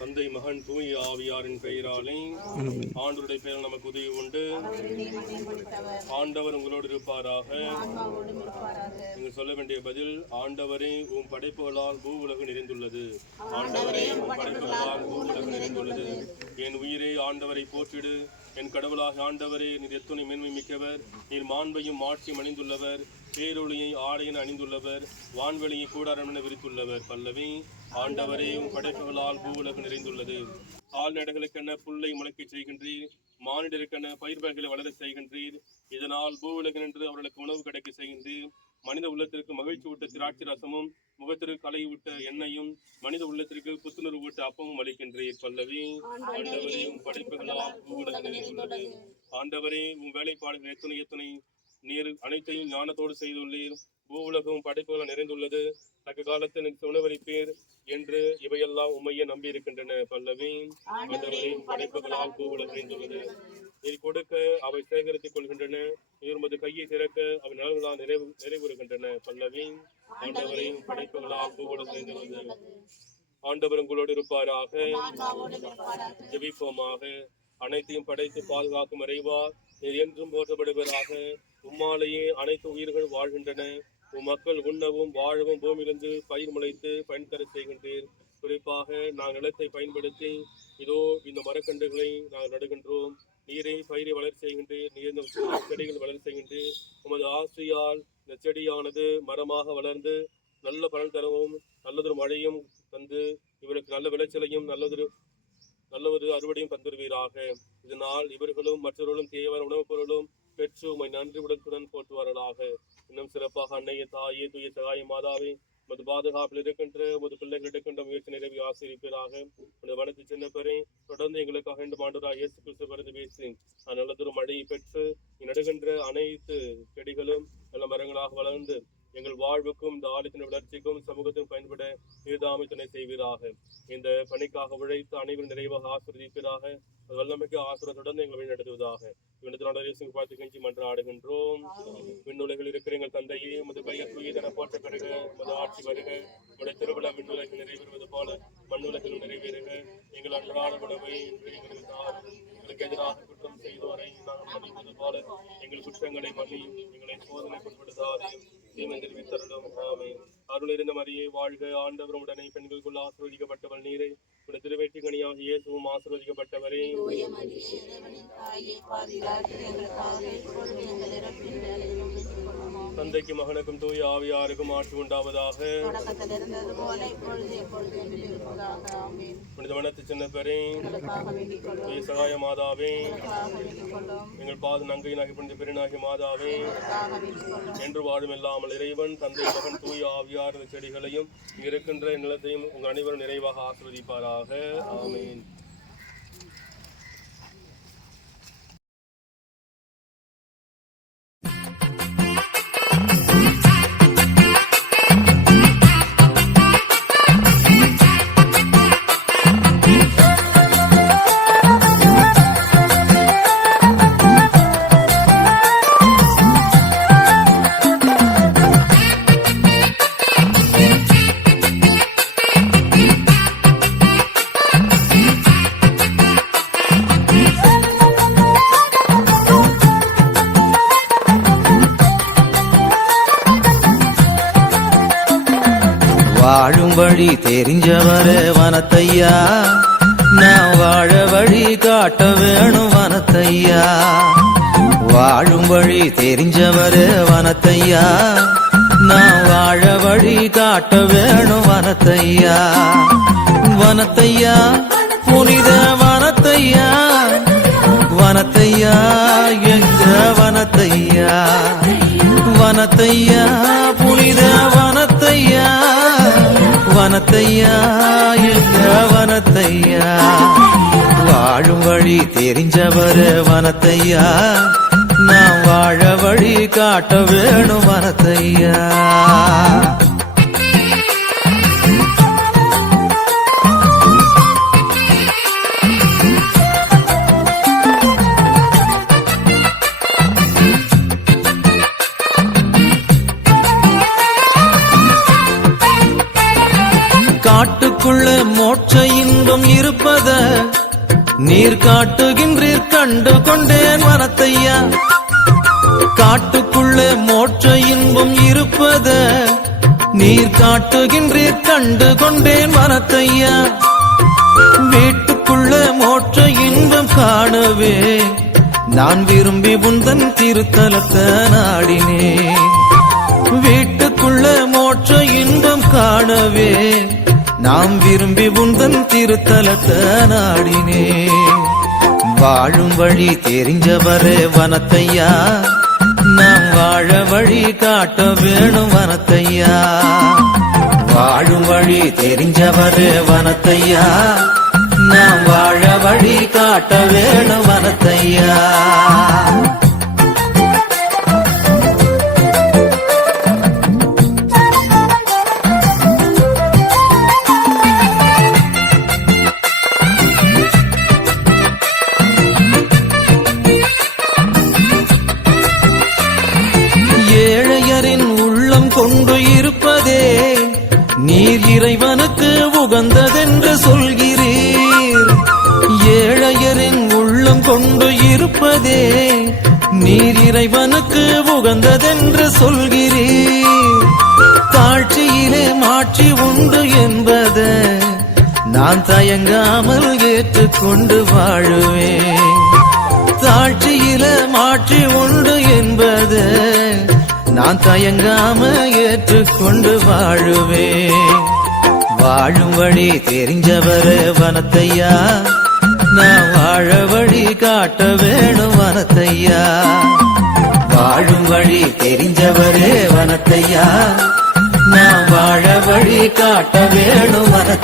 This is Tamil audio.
தந்தை மகன் தூய் ஆவியாரின் பெயராலே ஆண்டவருடைய பெயர் நமக்கு உதவி உண்டு. ஆண்டவர் உங்களோடு இருப்பாராக. நீங்கள் சொல்ல வேண்டிய பதில்: ஆண்டவரே உம் படைப்புகளால் பூ உலகு நிறைந்துள்ளது. ஆண்டவரே உம் படைப்புகளால் பூ உலகு நிறைந்துள்ளது. என் உயிரே ஆண்டவரை போற்றிடு. என் கடவுளாக ஆண்டவரே, நீர் எத்துணை மேன்மை மிக்கவர். நீர் மாண்பையும் ஆட்சியும் அணிந்துள்ளவர். பேரொழியை ஆடையன் அணிந்துள்ளவர். வான்வெளியை கூடாரம் என விரித்துள்ளவர். பல்லவி: ஆண்டவரே உம் படைப்புகளால் பூ உலகு நிறைந்துள்ளது. கால்நடைகளுக்கென புல்லை முளைக்க செய்கின்றீர். மானிடருக்கென பயிர் வகைகளை வளர செய்கின்றீர். இதனால் பூ உலகு நின்று அவர்களுக்கு உணவு கிடைக்க செய்கின்றீர். மனித உள்ளத்திற்கு மகிழ்ச்சி ஊட்ட திராட்சை ரசமும், முகத்திற்கு களை விட்ட எண்ணெயும், மனித உள்ளத்திற்கு புத்துணர்வு ஊட்ட அப்பமும் அளிக்கின்றீர். பல்லவி: ஆண்டவரே உம் படைப்புகளால் பூ உலகு நிறைந்துள்ளது. ஆண்டவரே உம் வேலைப்பாடுகள் எத்துணை நீர் அனைத்தையும் ஞானத்தோடு செய்துள்ளீர். பூ உலகம் படைப்புகள் நிறைந்துள்ளது. தக்க காலத்தில் உணவளிப்பீர் என்று இவையெல்லாம் உம்மையே நம்பி இருக்கின்றன. பல்லவி: ஆண்டவரே படைப்புகளால் பூ உலகம் நிறைந்துள்ளது. நீர் கொடுக்க அவை சேகரித்துக் கொள்கின்றன. நீர் உமது கையை திறக்க அவை நலன்களால் நிறைவுறுகின்றன. பல்லவி: ஆண்டவரே படைப்புகளால் பூ உலகம் நிறைந்துள்ளது. ஆண்டவர் உங்களோடு இருப்பாராக. ஜெபிப்போமாக. அனைத்தையும் படைத்து பாதுகாக்கும் இறைவா, நீர் என்றும் போற்றப்படுவதாக. உம்மாலேயே அனைத்து உயிர்கள் வாழ்கின்றன. உம் மக்கள் உண்ணவும் வாழவும் பூமியிலிருந்து பயிர் முளைத்து பயன் தர செய்கின்றீர். குறிப்பாக நாங்கள் நிலத்தை பயன்படுத்தி இதோ இந்த மரக்கன்றுகளை நாங்கள் நடுகின்றோம். நீரை பயிரை வளர் செய்கின்றீர். நீர் இந்த செடிகள் வளர் செய்கின்றீர். உமது ஆசையால் இந்த செடியானது மரமாக வளர்ந்து நல்ல பலன் தரவும் நல்லதொரு மழையும் தந்து இவருக்கு நல்ல விளைச்சலையும் நல்ல ஒரு அறுவடையும் தந்துருவீராக. இதனால் இவர்களும் மற்றவர்களும் தேவையான உணவுப் பொருளும் பெற்று உம்மை நன்றி உடனுடன் போற்றுவார்களாக. இன்னும் சிறப்பாக அன்னைய தாயே, தூய சகாய மாதாவே, உமது பாதுகாப்பில் இருக்கின்ற உமது பிள்ளைகள் எடுக்கின்ற முயற்சி நிறைவி ஆசிரியப்பீராக. உமது வனத்து சின்ன பெறை தொடர்ந்து எங்களுக்காக இந்த ஆண்டவராக இயேசு கிறிஸ்து பரிந்து பேசி நல்லதொரு மழையை பெற்று நடுகின்ற அனைத்து செடிகளும் நல்ல மரங்களாக வளர்ந்து எங்கள் வாழ்வுக்கும் இந்த ஆலயத்தின் வளர்ச்சிக்கும் சமூகத்தின் பயன்பட நீர்தாமை துணை செய்வீராக. இந்த பணிக்காக உழைத்து அனைவரும் நிறைவாக ஆசிரியப்பீராக. வல்லமைக்கு ஆசிரியர் தொடர்ந்து எங்களை வழிநடத்துவதாக. இவனது பார்த்து கெஞ்சி மன்றாடுகின்றோம். விண்ணுலகில் இருக்கிற எங்கள் தந்தையே, உமது பெயர் தூயதென போற்ற பெறுக. உமது ஆட்சி வருக. உடைய திருவிழா விண்ணுலகில் நிறைவேறுவது போல மண்ணுலகிலும் நிறைவேறுக. எங்கள் அன்றாட உணவை எங்களுக்கு எதிராக குற்றம் செய்தோரை நாங்கள் மன்னிப்பது போல எங்கள் குற்றங்களை மன்னியும். எங்களை சோதனைக்குட்படுத்தாதையும் தீமை தருளும். ஆமென். அருள் இருந்த மரியே வாழ்க. ஆண்டவர் உடனே பெண்களுக்குள் ஆசீர்வதிக்கப்பட்டவள் நீரே. உடைய திருவேற்றி கனியாக இயேசுவும் ஆசீர்வதிக்கப்பட்டவரே. தந்தைக்கு மகனுக்கும் தூய ஆவியாருக்கும் ஆட்சி உண்டாவதாக. புனித வனத்து சின்ன பெறே, தூய சகாய மாதாவே, எங்கள் பாது நங்கையினாகி புனித பெருநாகி மாதாவே, என்று வாழும் இல்லாமல் இறைவன் தந்தை மகன் தூய ஆவியார் இந்த செடிகளையும் இருக்கின்ற நிலத்தையும் உங்கள் அனைவரும் நிறைவாக ஆசீர்வதிப்பாராக. ஆமென். வாழும் வழி தெரிஞ்சவரே வனத்தையா, நான் வாழ வழி காட்ட வேணும் வனத்தையா. வாழும் வழி தெரிஞ்சவரே வனத்தையா, நான் வாழ வழி காட்ட வேணும் வனத்தையா. வனத்தையா புனித வனத்தையா, வனத்தையா எங்க வனத்தையா. வனத்தையா புனித வனத்தையா, வனத்தையா எங்க வனத்தையா. வாழும் வழி தெரிஞ்சவர் வனத்தையா, நான் வாழ வழி காட்ட வேணும் வனத்தையா. காட்டுக்குள்ள மோட்ச இன்ப இன்பம் இருப்பத நீர் காட்டுகின்றீர் கண்டு கொண்டேன் வனத்தையா. காட்டுக்குள்ளே மோட்ச இன்பம் இருப்பத நீர் காட்டுகின்றீர் கண்டு கொண்டேன் வனத்தையா. வீட்டுக்குள்ள மோட்ச இன்பம் காணவே நான் விரும்பி உந்தன் திருத்தலத்தை நாடினேன். வீட்டுக்குள்ள மோட்ச இன்பம் காணவே நாம் விரும்பி உந்தன் திருத்தலத்தை நாடினேன். வாழும் வழி தெரிஞ்சவரே வனத்தையா, நாம் வாழ வழி காட்ட வேணும் வனத்தையா. வாழும் வழி தெரிஞ்சவரே வனத்தையா, நாம் வாழ வழி காட்ட வேணும் வனத்தையா. ஏழையரின் உள்ளம் கொண்டு இருப்பதே நீர் இறைவனுக்கு உகந்ததென்று சொல்கிறீர். ஏழையரின் உள்ளம் கொண்டு இருப்பதே நீர் இறைவனுக்கு உகந்ததென்று சொல்கிறீர். தாழ்ச்சியிலே மாட்சி உண்டு என்பத நான் தயங்காமல் ஏற்றுக்கொண்டு வாழுவேன். தாழ்ச்சியில மாட்சி உண்டு என்பது நான் தயங்காம ஏற்றுக்கொண்டு வாழுவேன். வாழும் வழி தெரிஞ்சவரே வனத்தையா, நான் வாழ வழி காட்ட வேணும் வனத்தையா. வாழும் வழி தெரிஞ்சவரே வனத்தையா, நான் வாழ வழி காட்ட வேணும் வனத்தையா.